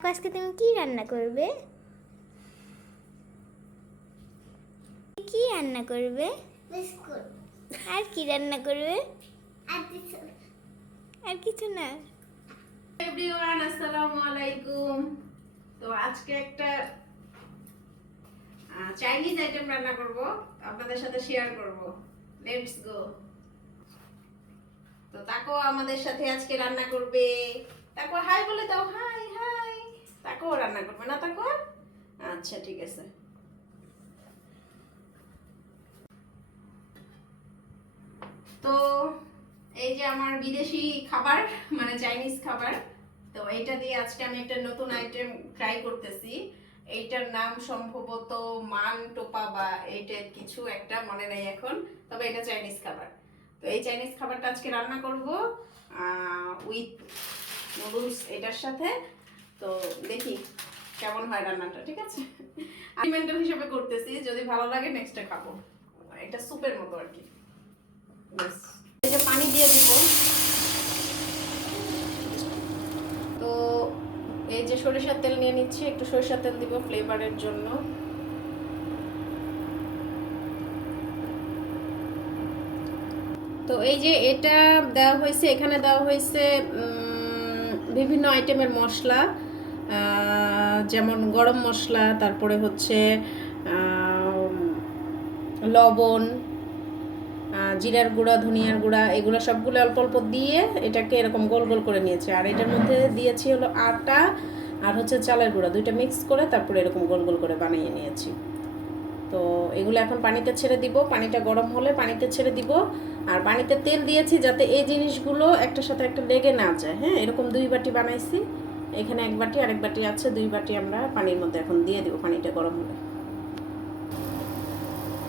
আজকে তুমি কি রান্না করবে? কি রান্না করবে? বিস্কুট। আর কি রান্না করবে? আর কিছু আর কিছু না। এভরিওয়ান, আসসালামু আলাইকুম। তো আজকে একটা চাইনিজ আইটেম রান্না করব, আপনাদের সাথে শেয়ার করব। Let's go. তো তাকো আমাদের সাথে আজকে রান্না করবে। তাকো হাই বলে দাও, হাই হাই। তাকো রান্না করবে না তাকো? আচ্ছা ঠিক আছে। তো এই যে আমার বিদেশি খাবার, মানে চাইনিজ খাবার। তো এইটা দিয়ে আজকে আমি একটা নতুন আইটেম ট্রাই করতেছি। এইটার নাম সম্ভবত মান টোপা বা এইটা কিছু একটা, মনে নেই এখন। তবে এটা চাইনিজ খাবার। তো এই চাইনিজ খাবারটা আজকে রান্না করব উইথ নুডলস এটার সাথে। তো দেখি কেমন হয় রান্নাটা, ঠিক আছে? আমি মেন্টাল হিসেবে করতেছি, যদি ভালো লাগে নেক্সটে খাবো। এটা স্যুপের মতো আর কি। ব্যাস, এই যে পানি দিয়ে দিব। তো এই যে সরিষার তেল নিয়ে নিচ্ছি, একটু সরিষার তেল দিব ফ্লেভারের জন্য। তো এই যে এটা দেওয়া হয়েছে, এখানে দেওয়া হয়েছে বিভিন্ন আইটেমের মশলা, যেমন গরম মশলা, তারপরে হচ্ছে লবণ, জিরার গুঁড়া, ধনিয়ার গুঁড়া, এগুলো সবগুলো অল্প অল্প দিয়ে এটাকে এরকম গোল গোল করে নিয়েছে। আর এটার মধ্যে দিয়েছি হলো আটা আর হচ্ছে চালের গুঁড়া, দুইটা মিক্স করে তারপরে এরকম গোল গোল করে বানিয়ে নিয়েছি। তো এগুলো এখন পানিতে ছেড়ে দিব, পানিটা গরম হলে পানিতে ছেড়ে দিব। আর পানিতে তেল দিয়েছি যাতে এই জিনিসগুলো একটার সাথে একটা লেগে না যায়। হ্যাঁ, এরকম 2 বাটি বানাইছি, এখানে 1 বাটি আর 1 বাটি আছে, 2 বাটি আমরা পানির মধ্যে এখন দিয়ে দিব পানিটা গরম হলে।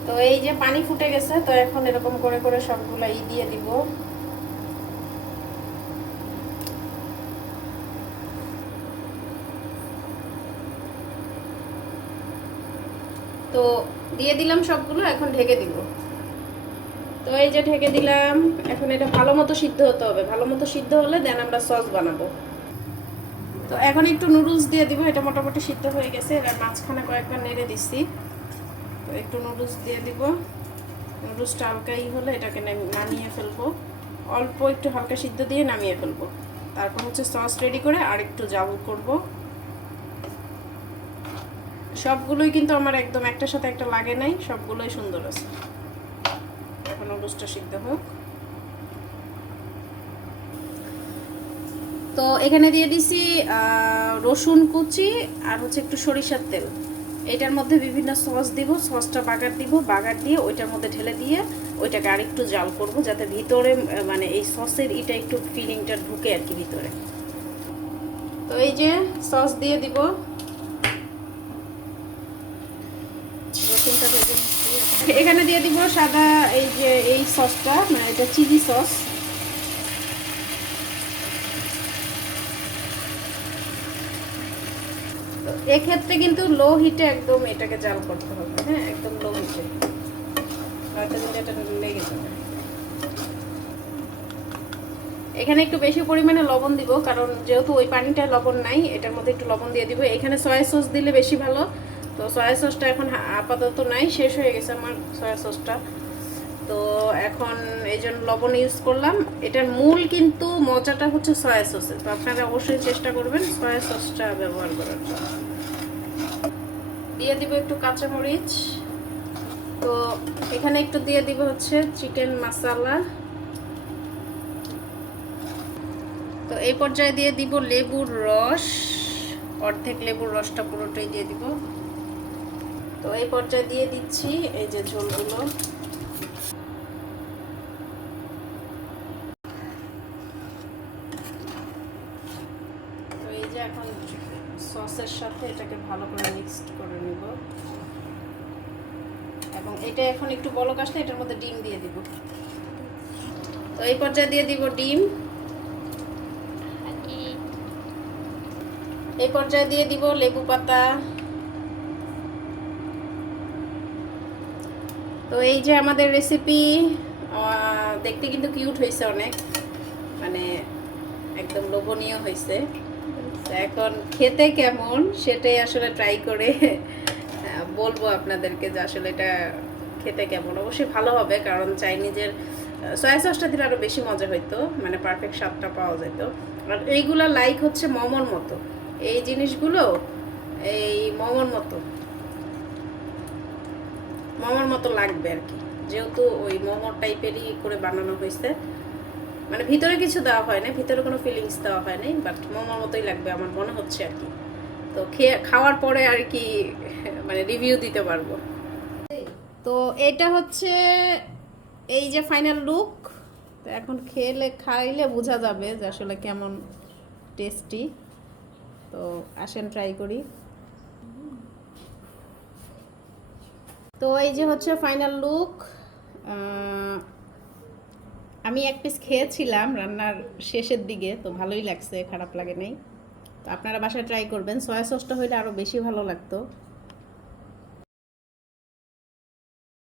তো এই যে পানি ফুটে গেছে, তো এখন এরকম করে করে সবগুলো দিয়ে দিব। তো দিয়ে দিলাম সবগুলো, এখন ঢেকে দিব। তো এই যে ঢেকে দিলাম, এখন এটা ভালো মতো সিদ্ধ হতে হবে। ভালো মতো সিদ্ধ হলে দেন আমরা সস বানাবো। তো এখন একটু নুডলস দিয়ে দিব, এটা মোটামুটি সিদ্ধ হয়ে গেছে। এর মাঝখানে কয়েকবার নেড়ে দিচ্ছি। তো একটু নুডলস দিয়ে দিব। নুডলসটা হালকাই হলে এটাকে নামিয়ে ফেলবো। অল্প একটু হালকা সিদ্ধ দিয়ে নামিয়ে ফেলবো। তারপর হচ্ছে সস রেডি করে আর একটু জাল করব। সবগুলোই কিন্তু আমার একদম একটার সাথে একটা লাগে নাই, সবগুলোই সুন্দর আছে। এখন নুডলসটা সিদ্ধ হোক। তো এখানে দিয়ে দিছি রসুন কুচি আর হচ্ছে একটু সরিষার তেল। এটার মধ্যে বিভিন্ন সস দিব, সসটা বাগার দিব, বাগার দিয়ে ওইটার মধ্যে ঢেলে দিয়ে ওইটাকে আরেকটু জাল করব, যাতে ভিতরে মানে এই সসের এটা একটু ফিলিংটা ঢুকে আর কি ভিতরে। তো এই যে সস দিয়ে দিব, রসুনটা ভেজে নিচ্ছি। এখানে দিয়ে দিব সাদা এই যে এই সসটা, মানে এটা চিলি সস। এক্ষেত্রে কিন্তু লো হিটে একদম এটাকে জাল করতে হবে। হ্যাঁ, একদম লো হিটে, হয়তো কিন্তু এটা লেগে যাবে। এখানে একটু বেশি পরিমাণে লবণ দিব, কারণ যেহেতু ওই পানিটায় লবণ নাই, এটার মধ্যে একটু লবণ দিয়ে দিব। এখানে সয়া সস দিলে বেশি ভালো। তো সয়া সসটা এখন আপাতত নাই, শেষ হয়ে গেছে আমার সয়া সসটা। তো এখন এই জন্য লবণ ইউজ করলাম। এটার মূল কিন্তু মজাটা হচ্ছে সয়া সসে। তো আপনারা অবশ্যই চেষ্টা করবেন সয়া সসটা ব্যবহার করার জন্য। দিয়ে দিব একটু কাঁচামরিচ। তো এখানে একটু দিয়ে দিব হচ্ছে চিকেন মশলা। তো এই পর্যায়ে দিয়ে দিব লেবুর রস, অর্ধেক লেবুর রসটা পুরোটাই দিয়ে দিব। তো এই পর্যায়ে দিয়ে দিচ্ছি এই যে ঝোলগুলো। তো এই যে এখন সসের সাথে এটাকে ভালো করে মিক্সড করে নিব, এবং এটা এখন একটু বলক আসলে এটার মধ্যে ডিম দিয়ে দিব। তো এই পর্যায়ে দিয়ে দিব ডিম। এই পর্যায়ে দিয়ে দিব লেবু পাতা। তো এই যে আমাদের রেসিপি, দেখতে কিন্তু কিউট হয়েছে অনেক, মানে একদম লোভনীয় হয়েছে। তো এখন খেতে কেমন সেটাই আসলে ট্রাই করে বলবো আপনাদেরকে যে আসলে এটা খেতে কেমন। অবশ্যই ভালো হবে, কারণ চাইনিজের সয়া সসটা দিলে আরও বেশি মজা হইতো, মানে পারফেক্ট স্বাদটা পাওয়া যেত। আর এইগুলা লাইক হচ্ছে মোমোর মতো, এই জিনিসগুলো এই মোমোর মতো লাগবে আর কি, যেহেতু ওই মোমোর টাইপেরই করে বানানো হয়েছে, মানে ভিতরে কিছু দেওয়া হয় না, ভিতরে কোনো ফিলিংস দেওয়া হয় নাই, বাট মোমোর মতোই লাগবে আমার মনে হচ্ছে আর কি। তো খাওয়ার পরে আর কি মানে রিভিউ দিতে পারবো। তো এটা হচ্ছে এই যে ফাইনাল লুক। তো এখন খাইলে বোঝা যাবে যে আসলে কেমন টেস্টি। তো আসেন ট্রাই করি। তো এই যে হচ্ছে ফাইনাল লুক। আমি এক পিস খেয়েছিলাম রান্নার শেষের দিকে, তো ভালোই লাগছে, খারাপ লাগে নাই। তো আপনারা বাসায় ট্রাই করবেন, সয়া সসটা হইলে আরও বেশি ভালো লাগতো।